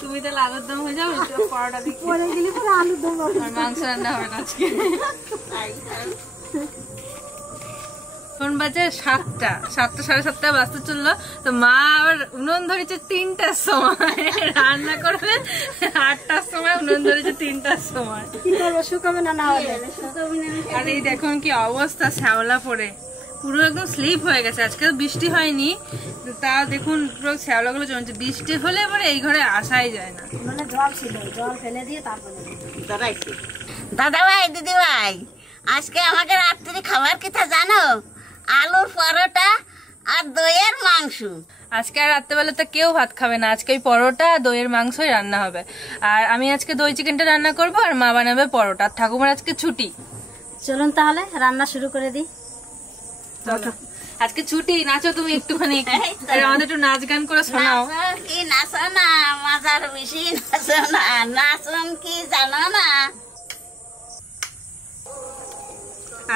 তুমি তাহলে আলুর দম হয়ে যাবে, পরোটা দিচ্ছি আলুর দম, মাংস রান্না হবে না আজকে। কোন বাজে 7টা 7:30 বাজতে চললো, তো মা আবার উনুন ধরেছে 3টার সময়, রান্না করবে 8টার সময়, উনুন ধরেছে 3টার সময়। শুকাবে না, আর এই দেখুন কি অবস্থা, শ্যাওলা পড়ে পুরো একদম স্লিপ হয়ে গেছে। আজকে তো বৃষ্টি হয়নি, তাও দেখুন পুরো শ্যাওলা গুলো জমছে। বৃষ্টি হলে এবারে এই ঘরে আসাই যায় না। জল ছিল, জল ফেলে দিয়ে তারপরে দাদা ভাই দিদি ভাই, আজকে আমাকে রাত্রি খাবার কিটা জানো? আলুর পরোটা আর দইয়ের মাংস। আজকে আর রাত্রেবেলা তো কেউ ভাত খাবে না, আজকে ওই পরোটা দইয়ের মাংসই রান্না হবে। আর আমি আজকে দই চিকেনটা রান্না করবো, আর মা বানাবে পরোটা। আর ঠাকুমার আজকে ছুটি। চলুন তাহলে রান্না শুরু করে দিই। আজকে ছুটি, নাচো তুমি একটুখানি, আমাদের একটু নাচ গান করে শোনাও। কি নাচো না, মাজার বেশি নাচো না, নাচন কি জানো না?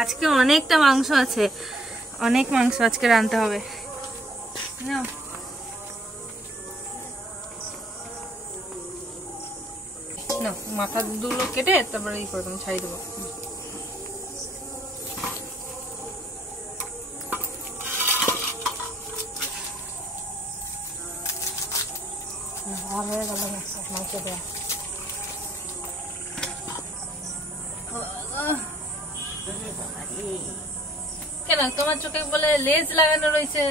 আজকে অনেকটা মাংস আছে, অনেক মাংস আজকে রান্নতে হবে। মাথা দুলো কেটে তারপরে ই করে ছাড়ি দেবো। কেন তোমার চোখে বলে লেজ লাগানো রয়েছে?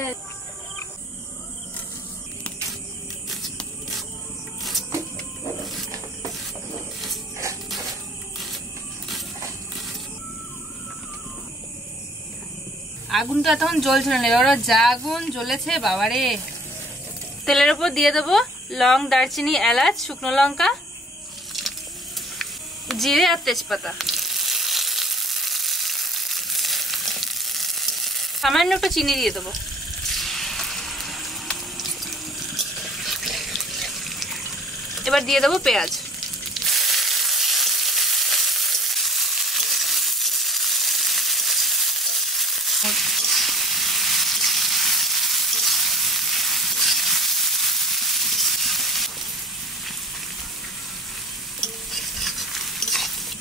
আগুনটা তখন জ্বলছিল না, এবার যা আগুন জ্বলেছে বাবারে। তেলের উপর দিয়ে দেবো লং, দারচিনি, এলাচ, শুকনো লঙ্কা, জিরে আর তেজপাতা। সামান্য একটু চিনি দিয়ে দেবো। এবার দিয়ে দেবো পেঁয়াজ।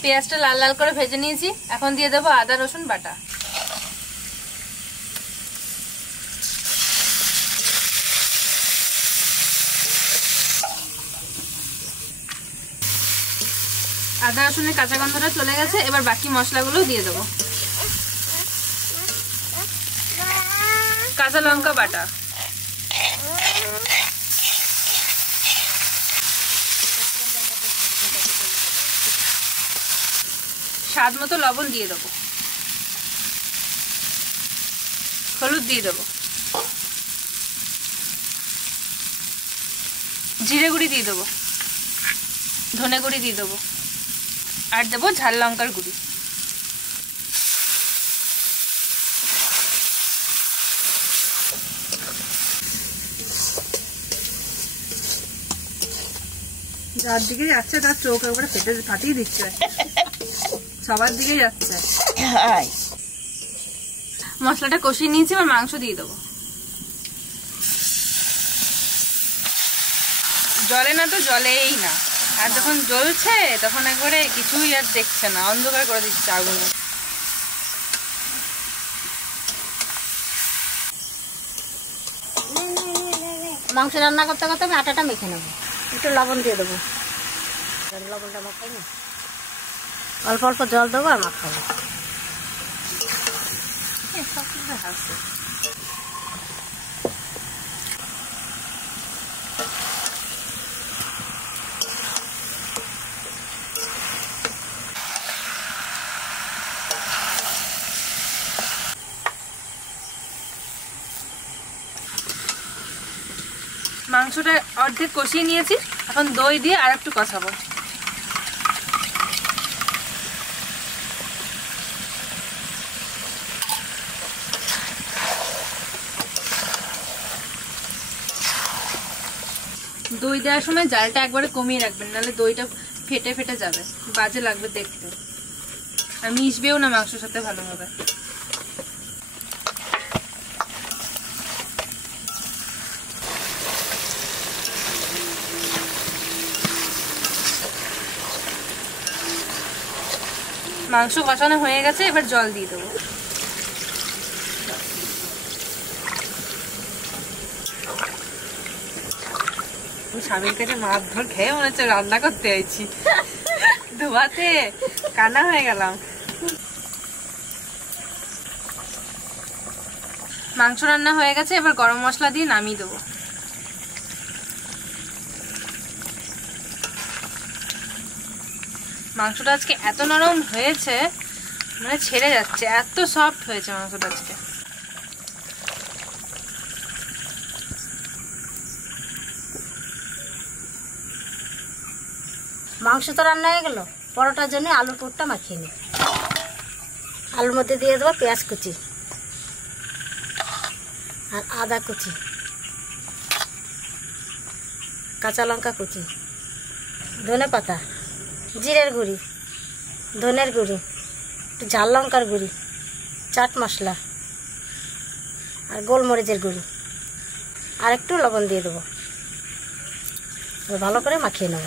পেঁয়াজটা লাল লাল করে ভেজে নিয়েছি, এখন দিয়ে দেবো আদা রসুন বাটা। আদা রসুনের কাঁচা গন্ধটা চলে গেছে, এবার বাকি মশলাগুলো দিয়ে দেবো। কাঁচা লঙ্কা বাটা, স্বাদ মতো লবণ দিয়ে দেবো, হলুদ দিয়ে দেবো, জিরে গুঁড়ি দিয়ে দেবো, ধনে গুঁড়ি দিয়ে দেবো, আর দেবো ঝাল লঙ্কার গুঁড়ি। যার দিকে যাচ্ছে তার চোখ একবারে ফাটিয়ে দিচ্ছে, সবার দিকে যাচ্ছে। মশলাটা কষিয়ে নিয়েছি, এবার মাংস দিয়ে দেবো। জলে না তো জলেই না, আর যখন জ্বলছে তখন একবারে কিছুই আর দেখছে না, অন্ধকার করে দিচ্ছে আগুনে। মাংস রান্না করতে করতে আমি আটাটা মেখে নেবো, একটু লবণ দিয়ে দেবো। লবণটা মাখাই না, অল্প অল্প জল দেবো আর মাখাবো। মাংসটা অর্ধেক কষিয়ে নিয়েছি, এখন দই দিয়ে আর একটু কষাবো। দই দেওয়ার সময় জালটা একবারে কমিয়ে রাখবেন, নাহলে দইটা ফেটে ফেটে যাবে, বাজে লাগবে দেখতে, আর মিশবেও না মাংসের সাথে ভালোভাবে। মাংস কষানো হয়ে গেছে, এবার জল দিয়ে দেবো। স্বামীর কাছে মারধর খেয়ে মনে হচ্ছে রান্না করতে আইছি, ধোয়াতে কানা হয়ে গেলাম। মাংস রান্না হয়ে গেছে, এবার গরম মশলা দিয়ে নামিয়ে দেবো। মাংসটা আজকে এত নরম হয়েছে, মানে ছেড়ে যাচ্ছে, এত সফট হয়েছে মাংসটা আজকে। মাংস তো রান্না হয়ে গেল, পরোটার জন্য আলুর পুরটা মাখিয়ে নিই। আলুর মধ্যে দিয়ে দেবো পেঁয়াজ কুচি আর আদা কুচি, কাঁচা লঙ্কা কুচি, ধনে পাতা, জিরের গুঁড়ি, ধনের গুঁড়ি, একটু ঝাল লঙ্কার গুঁড়ি, চাট মশলা আর গোলমরিচের গুঁড়ি, আর একটু লবণ দিয়ে দেবো। ভালো করে মাখিয়ে নেব।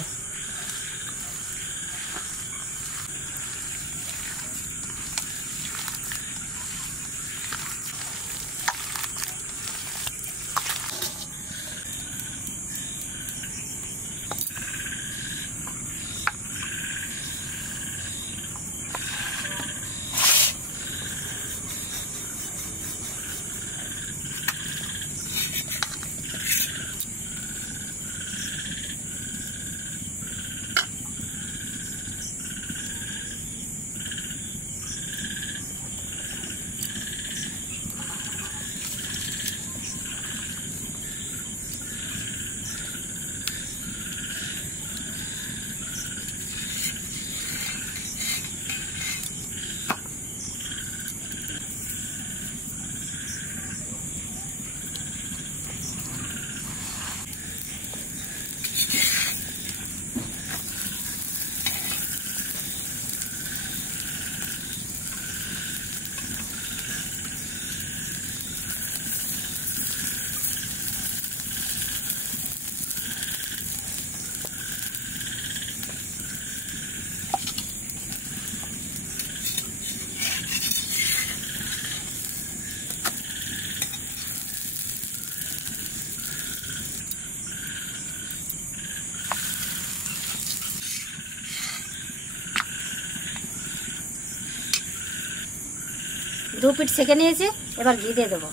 দু পিঠ সেঁকে নিয়েছি, এবার ঘি দিয়ে দেবো।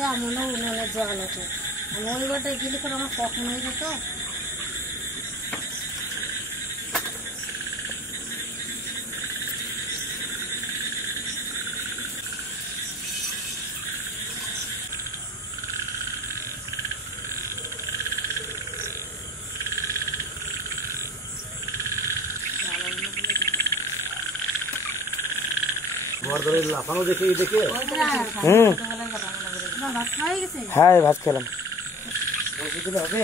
বাড়িতে এমনও উনুনের জল ওঠে, আমি ওই বাটে গেলে করে আমার কখন হয়ে যেত। লাফানো দেখে দেখে হ্যাঁ ভাত খেলাম হবে।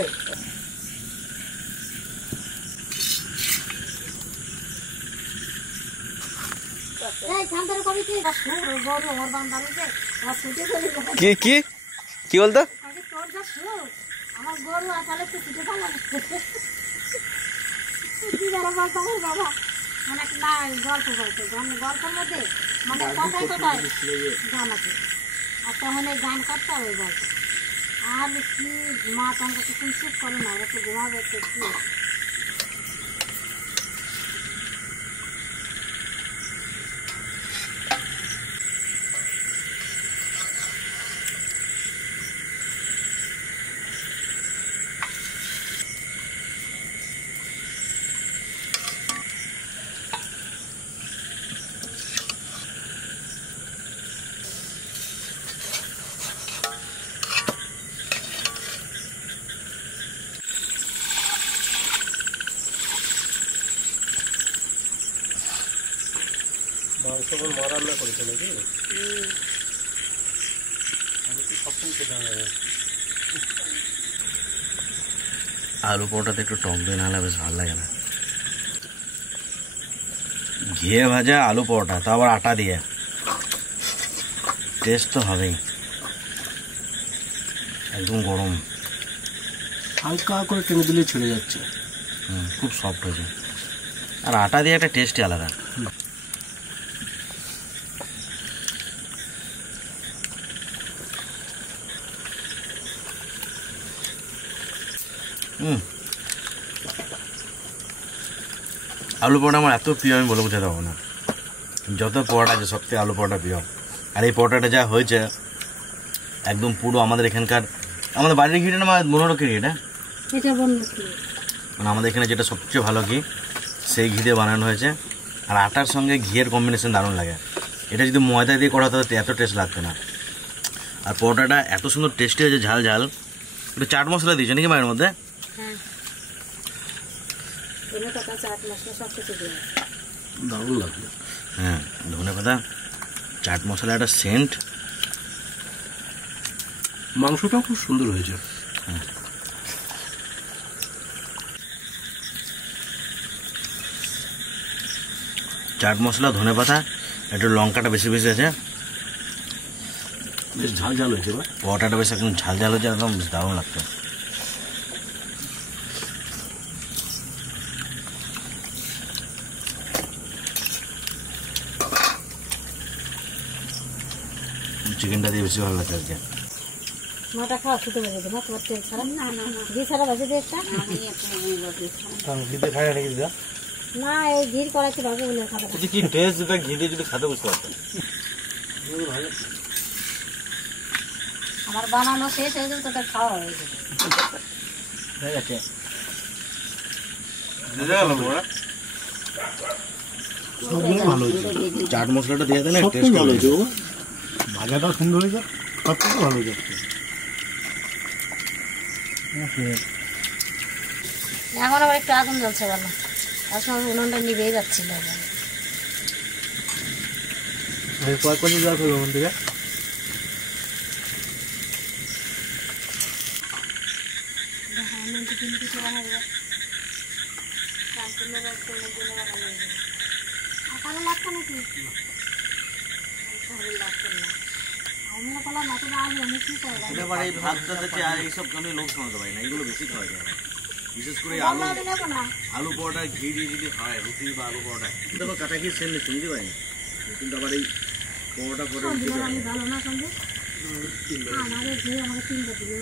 কি কি কি বলতো? আমার গরু আসালে ছুটে পালাম বাবা, মানে না গল্প বলতো, গল্পের মধ্যে মানে কথায় কথায় গান আছে, আর তখন এই গান করতে হবে গল্প। আর কি মা তখন কিছু চুপ করে না, ওরা তো ঘুমাবে একটু কি। মাংস মা রান্না করেছে নাকি? আলু পরোটাতে একটু টক দিয়ে না হলে বেশ ভালো লাগে না। ঘিয়ে ভাজা আলু পরোটা, তো আবার আটা দিয়ে, টেস্ট তো হবেই। একদম গরম, হালকা করে টেনে দিলে ছেড়ে যাচ্ছে। খুব সফট হয়েছে, আর আটা দিয়ে একটা টেস্টই আলাদা। আলু পরোটা আমার এত প্রিয়, আমি বলে বোঝাতে পারবো না। যত পরোটা আছে সব থেকে আলু পরোটা প্রিয়। আর এই পরোটাটা যা হয়েছে একদম পুরো আমাদের এখানকার, আমাদের বাড়ির ঘিটা না মনোরকের ঘিটা, মানে আমাদের এখানে যেটা সবচেয়ে ভালো ঘি, সেই ঘি দিয়ে বানানো হয়েছে। আর আটার সঙ্গে ঘিয়ের কম্বিনেশন দারুণ লাগে। এটা যদি ময়দা দিয়ে করা হতো এত টেস্ট লাগতো না। আর পরোটাটা এত সুন্দর টেস্টি হয়েছে, ঝাল ঝাল। একটু চাট মশলা দিয়েছে নাকি মায়ের মধ্যে? দারুণ লাগলো। হ্যাঁ, ধনে পাতা, চাট মশলা, একটা সেন্ট। মাংসটাও খুব সুন্দর হয়েছে। চাট মশলা, ধনে পাতা, একটু লঙ্কাটা বেশি বেশি আছে, বেশ ঝাল ঝাল হয়েছে। পরোটাটা বেশ একদম ঝাল ঝাল হয়েছে, একদম বেশ দারুণ লাগতো। চিকেনটা দিয়ে বেশি ভালো লাগছে আজকে। মাটা খাওয়া খেতে পারবে না, তোমার তেল ছাড়া ঘি ছাড়া ভাজি দিয়ে একটা ঘিতে খায় নাকি দিদা? না, এই ঘির করাচ্ছি ভাগে বলে খাবে না। কি টেস্ট, যেটা ঘি দিয়ে যদি খাতে বুঝতে পারতাম। আমার বানানো শেষ হয়ে যাবে, তোদের খাওয়া হয়ে যাবে। ভালো হয়েছে, চাট মশলাটা দিয়ে দেন, সব থেকে ভালো হয়েছে। ভাজাটাও সুন্দর হয়েছে, সব থেকে ভালো হয়েছে। এখন আবার একটু আগুন জ্বলছে বলো, আসলে উনুনটা নিভেই যাচ্ছিল। কয়েক কেজি জল ফেলবো ওখান থেকে। বিশেষ করে আলু পরোটা ঘি দিয়ে যদি হয়, রুটি বা আলু পরোটা, কিন্তু আবার কাটা ঘি সেন শুনতে পাইনি, কিন্তু আবার এই পরোটা পরে ভালো না সঙ্গে আমাদের ঘি আমাকে 3 দিলে